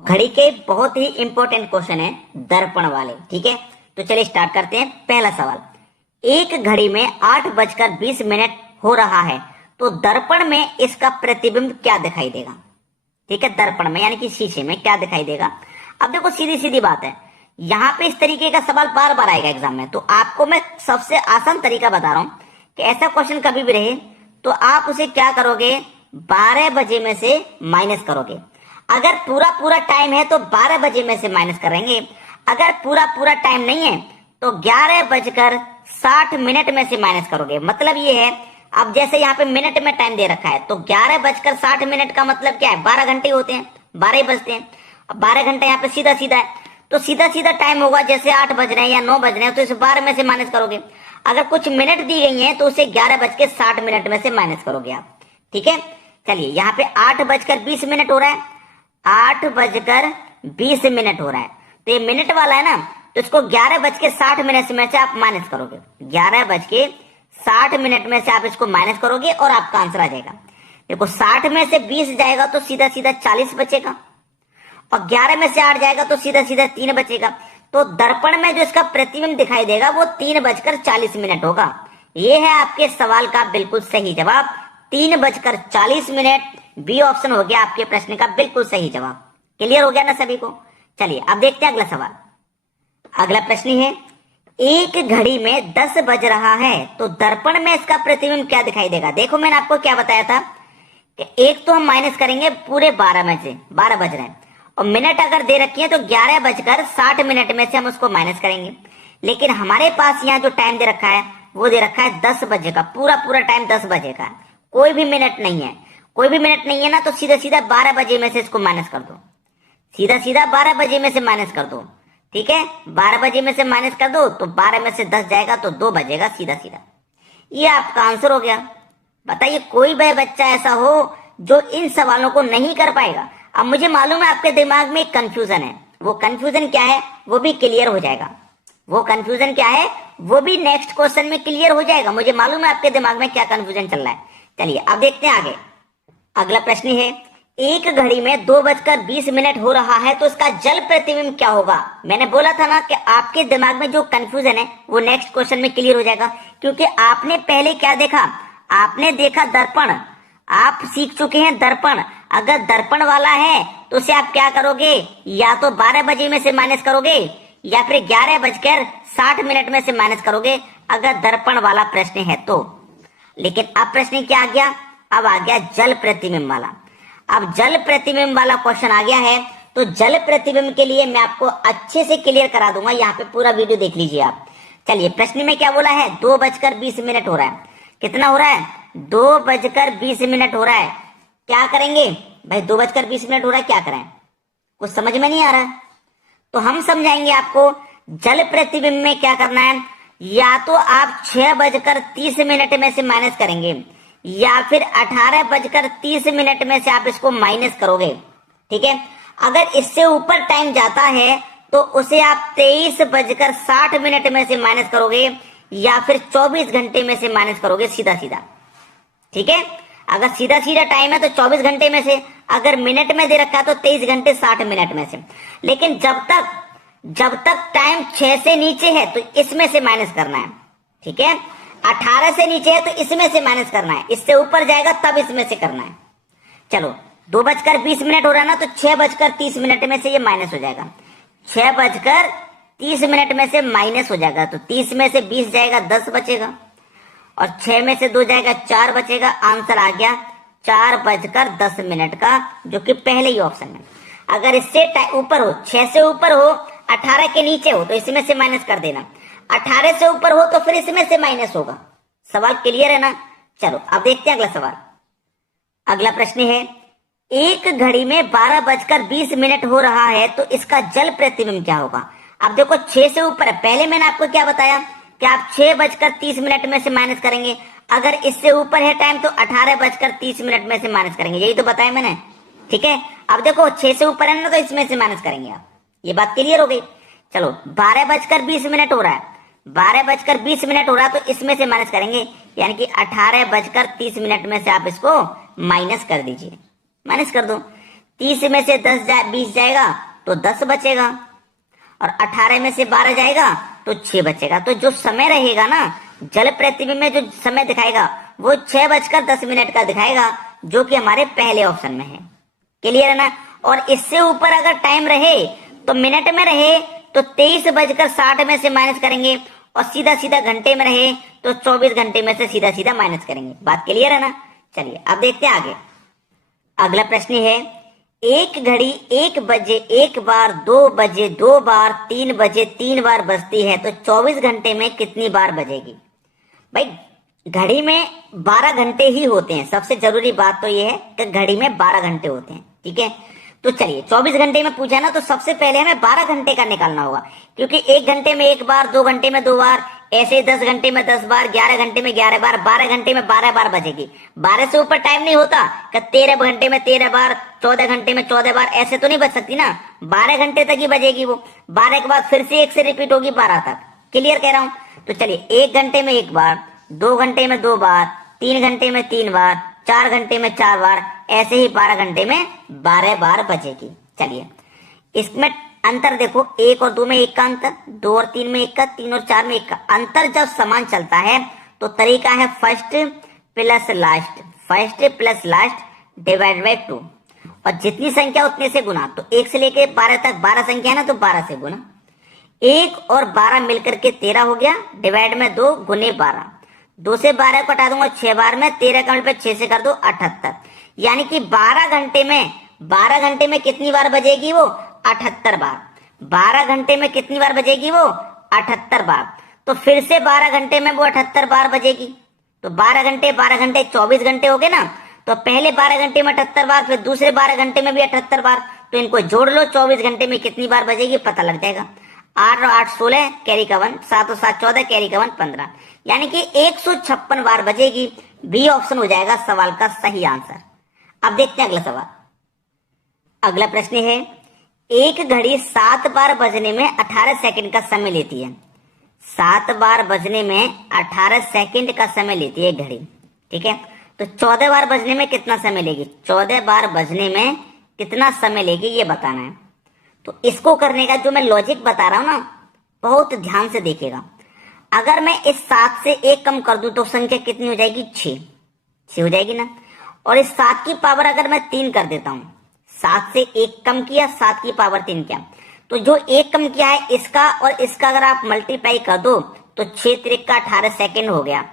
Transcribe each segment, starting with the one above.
घड़ी के बहुत ही इंपॉर्टेंट क्वेश्चन है दर्पण वाले। ठीक है, तो चलिए स्टार्ट करते हैं। पहला सवाल, एक घड़ी में 8:20 हो रहा है तो दर्पण में इसका प्रतिबिंब क्या दिखाई देगा। ठीक है, दर्पण में यानी कि शीशे में क्या दिखाई देगा। अब देखो सीधी सीधी बात है, यहाँ पे इस तरीके का सवाल बार बार आएगा एग्जाम में, तो आपको मैं सबसे आसान तरीका बता रहा हूं कि ऐसा क्वेश्चन कभी भी रहे तो आप उसे क्या करोगे, 12 बजे में से माइनस करोगे। अगर पूरा पूरा टाइम है तो 12 बजे में से माइनस करेंगे, अगर पूरा पूरा टाइम नहीं है तो 11:60 में से माइनस करोगे। मतलब ये है, अब जैसे यहाँ पे मिनट में टाइम दे रखा है तो 11:60 का मतलब क्या है, 12 घंटे होते हैं, 12 ही बजते हैं। अब 12 घंटा यहाँ पे सीधा सीधा है, तो सीधा सीधा टाइम होगा, जैसे 8 बज रहे हैं या 9 बज रहे हैं तो इसे 12 में से माइनस करोगे। अगर कुछ मिनट दी गई है तो उसे 11:60 में से माइनस करोगे आप। ठीक है, चलिए यहाँ पे 8:20 हो रहा है, 8:20 हो रहा है, तो ये मिनट वाला है ना, तो इसको 11:60 में से आप माइनस करोगे। 11:60 में से आप इसको माइनस करोगे और आपका आंसर आ जाएगा। देखो 60 में से 20 जाएगा तो सीधा सीधा 40 बचेगा, और 11 में से 8 जाएगा तो सीधा सीधा 3 बचेगा। तो दर्पण में जो इसका प्रतिबिंब दिखाई देगा वो 3:40 होगा। ये है आपके सवाल का बिल्कुल सही जवाब, 3:40। बी ऑप्शन हो गया आपके प्रश्न का बिल्कुल सही जवाब। क्लियर हो गया ना सभी को। चलिए अब देखते हैं अगला सवाल। अगला प्रश्न है, एक घड़ी में 10 बज रहा है तो दर्पण में इसका प्रतिबिंब क्या दिखाई देगा। देखो मैंने आपको क्या बताया था कि एक तो हम माइनस करेंगे पूरे 12 में से, 12 बज रहे हैं, और मिनट अगर दे रखी है तो 11:60 में से हम उसको माइनस करेंगे। लेकिन हमारे पास यहाँ जो टाइम दे रखा है वो दे रखा है 10 बजे का, पूरा पूरा टाइम 10 बजे का, कोई भी मिनट नहीं है। कोई भी मिनट नहीं है ना, तो सीधा सीधा 12 बजे में से इसको माइनस कर दो, सीधा सीधा 12 बजे में से माइनस कर दो। ठीक है, 12 बजे में से माइनस कर दो तो 12 में से 10 जाएगा तो 2 बजेगा, सीधा सीधा। ये आपका आंसर हो गया। बताइए कोई भी बच्चा ऐसा हो जो इन सवालों को नहीं कर पाएगा। अब मुझे मालूम है आपके दिमाग में एक कंफ्यूजन है, वो कंफ्यूजन क्या है वो भी क्लियर हो जाएगा। वो कंफ्यूजन क्या है वो भी नेक्स्ट क्वेश्चन में क्लियर हो जाएगा। मुझे मालूम है आपके दिमाग में क्या कंफ्यूजन चल रहा है। चलिए अब देखते हैं आगे। अगला प्रश्न है, एक घड़ी में 2:20 हो रहा है तो इसका जल प्रतिबिंब क्या होगा। मैंने बोला था ना कि आपके दिमाग में जो कंफ्यूजन है वो नेक्स्ट क्वेश्चन में क्लियर हो जाएगा, क्योंकि आपने पहले क्या देखा, आपने देखा दर्पण, आप सीख चुके हैं दर्पण। अगर दर्पण वाला है तो उसे आप क्या करोगे, या तो 12 बजे में से माइनस करोगे या फिर 11:60 में से माइनस करोगे, अगर दर्पण वाला प्रश्न है तो। लेकिन अब प्रश्न क्या आ गया, अब आ गया जल प्रतिबिंब वाला। अब जल प्रतिबिंब वाला क्वेश्चन आ गया है, तो जल प्रतिबिंब के लिए मैं आपको अच्छे से क्लियर करा दूंगा, यहाँ पे पूरा वीडियो देख लीजिए आप। चलिए प्रश्न में क्या बोला है, 2:20 हो रहा है। कितना हो रहा है, 2:20 हो रहा है। क्या करेंगे भाई, 2:20 हो रहा है, क्या करें, कुछ समझ में नहीं आ रहा है तो हम समझाएंगे आपको। जल प्रतिबिंब में क्या करना है, या तो आप 6:30 में से माइनस करेंगे या फिर 18:30 में से आप इसको माइनस करोगे। ठीक है, अगर इससे ऊपर टाइम जाता है तो उसे आप 23:60 में से माइनस करोगे या फिर 24 घंटे में से माइनस करोगे, सीधा सीधा। ठीक है, अगर सीधा सीधा टाइम है तो 24 घंटे में से, अगर मिनट में दे रखा है तो 23 घंटे 60 मिनट में से। लेकिन जब तक टाइम 6 से नीचे है तो इसमें से माइनस करना है। ठीक है, 18 से नीचे है तो इसमें से माइनस करना है, इससे ऊपर जाएगा तब इसमें से करना है। चलो 2:20 हो रहा है ना, तो 6:30 में से ये माइनस हो जाएगा, 6:30 में से माइनस हो जाएगा, तो 30 में से 20 जाएगा, 10 बचेगा, और 6 में से 2 जाएगा, 4 बचेगा। आंसर आ गया 4:10 का, जो कि पहले ही ऑप्शन है। अगर इससे ऊपर हो, 6 से ऊपर हो, 18 के नीचे हो तो इसमें से माइनस कर देना, 18 से ऊपर हो तो फिर इसमें से माइनस होगा। सवाल क्लियर है ना। चलो अब देखते हैं अगला सवाल। अगला प्रश्न है, एक घड़ी में 12:20 हो रहा है तो इसका जल प्रतिबिंब क्या होगा। अब देखो 6 से ऊपर है, पहले मैंने आपको क्या बताया कि आप 6:30 में से माइनस करेंगे, अगर इससे ऊपर है टाइम तो 18:30 में से माइनस करेंगे, यही तो बताया मैंने। ठीक है, अब देखो 6 से ऊपर है ना तो इसमें से माइनस करेंगे आप, ये बात क्लियर हो गई। चलो 12:20 हो रहा है, 12:20 हो रहा है तो इसमें से माइनस करेंगे, यानी कि 18:30 में से आप इसको माइनस कर दीजिए, माइनस कर दो। 30 में से 20 जाएगा तो 10 बचेगा, और 18 में से 12 जाएगा तो 6 बचेगा। तो जो समय रहेगा ना जल प्रतिबिंब में, जो समय दिखाएगा वो 6:10 का दिखाएगा, जो कि हमारे पहले ऑप्शन में है। क्लियर है ना। और इससे ऊपर अगर टाइम रहे तो मिनट में रहे तो 23:60 में से माइनस करेंगे, और सीधा सीधा घंटे में रहे तो 24 घंटे में से सीधा सीधा माइनस करेंगे। बात क्लियर है ना। चलिए अब देखते हैं आगे। अगला प्रश्न है, एक घड़ी 1 बजे 1 बार, 2 बजे 2 बार, 3 बजे 3 बार बजती है, तो 24 घंटे में कितनी बार बजेगी? भाई घड़ी में 12 घंटे ही होते हैं। सबसे जरूरी बात तो यह है कि घड़ी में 12 घंटे होते हैं। ठीक है, तो चलिए 24 घंटे में पूछा ना, तो सबसे पहले हमें 12 घंटे का निकालना होगा, क्योंकि 1 घंटे में 1 बार, 2 घंटे में 2 बार, ऐसे 10 घंटे में 10 बार, 11 घंटे में 11 बार, 12 घंटे में 12 बार बजेगी। 12 से ऊपर टाइम नहीं होता कि 13 घंटे में 13 बार, 14 घंटे में 14 बार, ऐसे तो नहीं बच सकती ना। 12 घंटे तक ही बजेगी वो। 12 के बाद फिर से 1 से रिपीट होगी 12 तक। क्लियर कह रहा हूं। तो चलिए 1 घंटे में 1 बार, 2 घंटे में 2 बार, 3 घंटे में 3 बार, 4 घंटे में 4 बार, ऐसे ही 12 घंटे में 12 बार बजेगी। चलिए इसमें अंतर देखो, 1 और 2 में 1 का अंतर, 2 और 3 में 1 का, 3 और 4 में 1 का अंतर। जब समान चलता है तो तरीका है first plus last, first plus last divide by 2, और जितनी संख्या उतने से गुना। तो 1 से लेके 12 तक 12 संख्या है ना, तो 12 से गुना। 1 और 12 मिलकर के 13 हो गया, डिवाइड में 2 गुने 12। 2 से 12 को हटा दूंगा 6 बार में, 13 का पे 6 से कर दो 78। यानी कि 12 घंटे में कितनी बार बजेगी वो? 78 बार। 12 घंटे में कितनी बार बजेगी वो? 78 बार। तो फिर से 12 घंटे में वो 78 बार बजेगी। तो 12 घंटे 24 घंटे हो गए ना। तो पहले 12 घंटे में 78 बार, फिर दूसरे 12 घंटे में भी 78 बार। तो इनको जोड़ लो, 24 घंटे में कितनी बार बजेगी पता लग जाएगा। 8 और 8 16, कैरी का 1, 7 और 7 14, कैरी का 1 15, यानी कि 156 बार बजेगी। बी ऑप्शन हो जाएगा सवाल का सही आंसर। अब देखते हैं अगला सवाल। अगला प्रश्न है, एक घड़ी 7 बार बजने में 18 सेकंड का समय लेती है। 7 बार बजने में 18 सेकंड का समय लेती है घड़ी। ठीक है, तो 14 बार बजने में कितना समय लेगी? 14 बार बजने में कितना समय लेगी ये बताना है। तो इसको करने का जो मैं लॉजिक बता रहा हूं ना, बहुत ध्यान से देखिएगा। अगर मैं इस 7 से 1 कम कर दूं तो संख्या कितनी हो जाएगी? 6 हो जाएगी ना। और इस 7 की पावर अगर मैं 3 कर देता हूं, 7 से 1 कम किया, 7 की पावर 3 किया, तो जो 1 कम किया है इसका और इसका अगर आप मल्टीप्लाई कर दो तो 6 त्रिक का 18 सेकंड हो गया।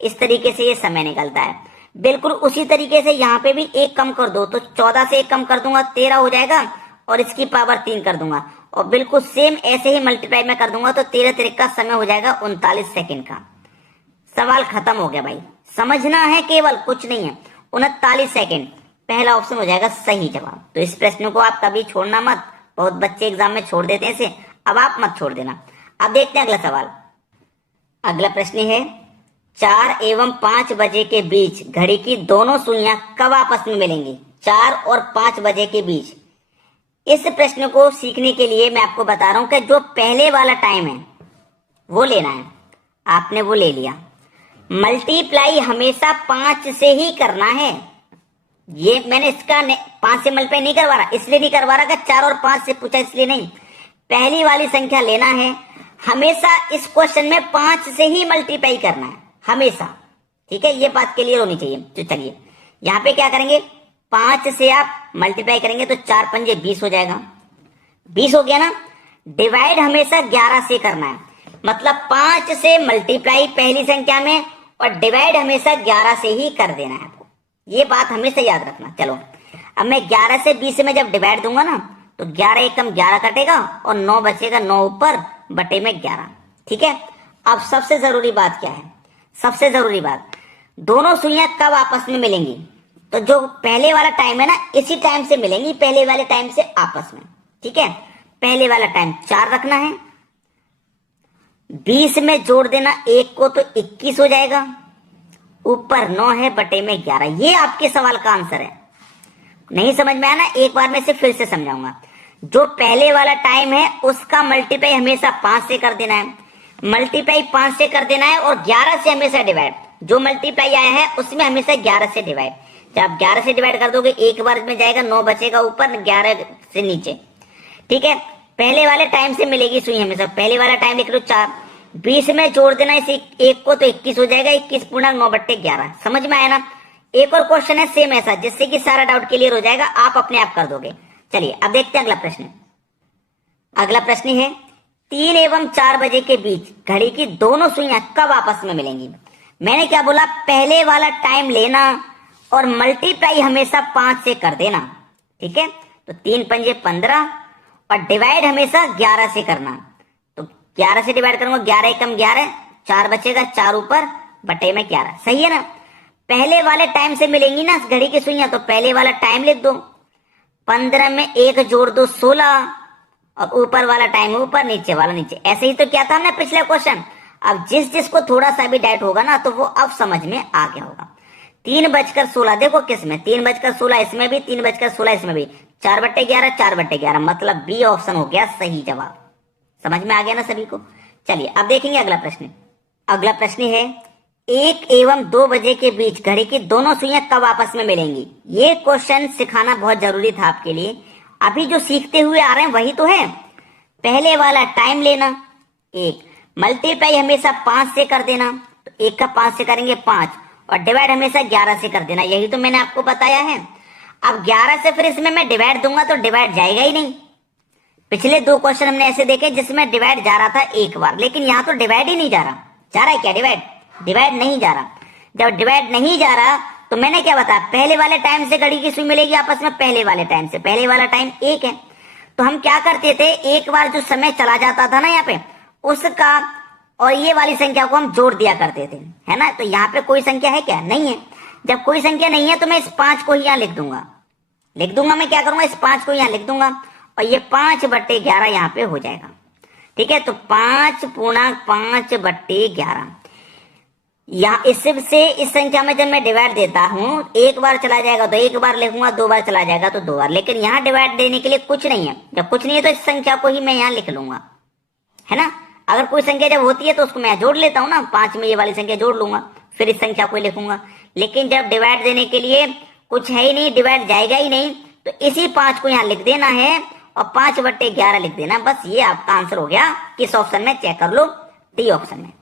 इस तरीके से ये समय निकलता है। बिल्कुल उसी तरीके से यहाँ पे भी 1 कम कर दो, तो 14 से 1 कम कर दूंगा 13 हो जाएगा, और इसकी पावर 3 कर दूंगा, और बिल्कुल सेम ऐसे ही मल्टीप्लाई में कर दूंगा, तो 13 त्रिक का समय हो जाएगा 39 सेकंड का। सवाल खत्म हो गया भाई। समझना है केवल, कुछ नहीं है। 39 सेकंड पहला ऑप्शन हो जाएगा सही जवाब। तो इस प्रश्न को आप कभी छोड़ना मत। बहुत बच्चे एग्जाम में छोड़ देते हैं इसे, अब आप मत छोड़ देना। अब देखते हैं अगला सवाल। अगला प्रश्न है, 4 एवं 5 बजे के बीच घड़ी की दोनों सुइयां कब आपस में मिलेंगी? 4 और 5 बजे के बीच। इस प्रश्न को सीखने के लिए मैं आपको बता रहा हूं कि जो पहले वाला टाइम है वो लेना है। आपने वो ले लिया, मल्टीप्लाई हमेशा 5 से ही करना है। ये मैंने इसका 5 से मल्टीप्लाई नहीं करवा रहा, इसलिए नहीं करवा रहा कि 4 और 5 से पूछा इसलिए नहीं। पहली वाली संख्या लेना है, हमेशा इस क्वेश्चन में 5 से ही मल्टीप्लाई करना है हमेशा। ठीक है, ये बात क्लियर होनी चाहिए। तो चलिए यहाँ पे क्या करेंगे, 5 से आप मल्टीप्लाई करेंगे तो 4 पंजे 20 हो जाएगा। 20 हो गया ना। डिवाइड हमेशा 11 से करना है, मतलब 5 से मल्टीप्लाई पहली संख्या में और डिवाइड हमेशा 11 से ही कर देना है आपको। ये बात हमेशा याद रखना। चलो अब मैं 11 से 20 में जब डिवाइड दूंगा ना, तो 11 एकम 11 कटेगा और 9 बचेगा, 9 ऊपर बटे में 11। ठीक है, अब सबसे जरूरी बात क्या है? सबसे जरूरी बात, दोनों सुइयां कब आपस में मिलेंगी? तो जो पहले वाला टाइम है ना, इसी टाइम से मिलेंगी, पहले वाले टाइम से आपस में। ठीक है, पहले वाला टाइम 4 रखना है, 20 में जोड़ देना 1 को तो 21 हो जाएगा, ऊपर 9 है बटे में 11। ये आपके सवाल का आंसर है। नहीं समझ में आया ना, एक बार मैं इसे फिर से समझाऊंगा। जो पहले वाला टाइम है उसका मल्टीप्लाई हमेशा 5 से कर देना है, मल्टीप्लाई 5 से कर देना है, और 11 से हमेशा डिवाइड। जो मल्टीप्लाई आया है उसमें हमेशा 11 से डिवाइड। जब 11 से डिवाइड कर दोगे एक बार में जाएगा, 9 बचेगा ऊपर, 11 से नीचे। ठीक है, पहले वाले टाइम से मिलेगी सुई हमेशा। पहले वाला टाइम लिख लो 4, 20 में जोड़ देना इस एक को तो 21 हो जाएगा, 21 पूर्णांक 9/11। समझ में आया ना। एक और क्वेश्चन है सेम ऐसा, जिससे कि सारा डाउट क्लियर हो जाएगा, आप अपने आप कर दोगे। चलिए अब देखते हैं अगला प्रश्न। अगला प्रश्न है 3 एवं 4 बजे के बीच घड़ी की दोनों सुइयां कब आपस में मिलेंगी। मैंने क्या बोला, पहले वाला टाइम लेना और मल्टीप्लाई हमेशा 5 से कर देना। ठीक है, तो 3 पंजे 15 और डिवाइड हमेशा 11 से करना। तो 11 से डिवाइड करूंगा, 11 एकम 11, 4 बचेगा, 4 ऊपर बटे में 11। सही है ना। पहले वाले टाइम से मिलेंगी ना घड़ी की सुइयां, तो पहले वाला टाइम लिख दो, 15 में 1 जोड़ दो 16, और ऊपर वाला टाइम ऊपर, नीचे वाला नीचे। ऐसे ही तो क्या था हमने पिछले क्वेश्चन। अब जिसको थोड़ा सा भी डाउट होगा ना, तो वो अब समझ में आ गया होगा। 3:16 देखो किस में, 3:16 इसमें भी, 3:16 इसमें भी, 4/11, 4/11, मतलब बी ऑप्शन हो गया सही जवाब। समझ में आ गया ना सभी को। चलिए अब देखेंगे अगला प्रश्न। अगला प्रश्न है 1 एवं 2 बजे के बीच घड़ी की दोनों सुइयां कब आपस में मिलेंगी। ये क्वेश्चन सिखाना बहुत जरूरी था आपके लिए। अभी जो सीखते हुए आ रहे हैं वही तो है। पहले वाला टाइम लेना, 1 मल्टीप्लाई हमेशा 5 से कर देना, तो 1 का 5 से करेंगे 5, और डिवाइड हमेशा 11 से कर देना। यही तो मैंने आपको बताया है। अब 11 से फिर इसमें मैं डिवाइड दूंगा तो डिवाइड जाएगा ही नहीं। पिछले 2 क्वेश्चन हमने ऐसे देखे जिसमें डिवाइड जा रहा था एक बार, लेकिन यहाँ तो डिवाइड ही नहीं जा रहा। जा रहा है क्या डिवाइड? डिवाइड नहीं जा रहा। जब डिवाइड नहीं जा रहा तो मैंने क्या बताया, पहले वाले टाइम से घड़ी की सुई मिलेगी आपस में, पहले वाले टाइम से। पहले वाला टाइम 1 है, तो हम क्या करते थे, एक बार जो समय चला जाता था ना यहाँ पे, उसका और ये वाली संख्या को हम जोड़ दिया करते थे, है ना। तो यहाँ पे कोई संख्या है क्या? नहीं है। जब कोई संख्या नहीं है तो मैं इस 5 को ही यहाँ लिख दूंगा। मैं क्या करूंगा, इस 5 को यहाँ लिख दूंगा, और ये 5/11 यहाँ पे हो जाएगा। ठीक है, तो 5 पूर्णांक 5/11। यहाँ इससे इस संख्या में जब मैं डिवाइड देता हूं, एक बार चला जाएगा तो एक बार लिखूंगा, 2 बार चला जाएगा तो 2 बार। लेकिन यहाँ डिवाइड देने के लिए कुछ नहीं है। जब कुछ नहीं है तो इस संख्या को ही मैं यहाँ लिख लूंगा, है ना। अगर कोई संख्या जब होती है तो उसको मैं जोड़ लेता हूँ ना, 5 में ये वाली संख्या जोड़ लूंगा, फिर इस संख्या को लिखूंगा। लेकिन जब डिवाइड देने के लिए कुछ है ही नहीं, डिवाइड जाएगा ही नहीं, तो इसी 5 को यहाँ लिख देना है और 5/11 लिख देना। बस ये आपका आंसर हो गया। किस ऑप्शन में? चेक कर लो, डी ऑप्शन में।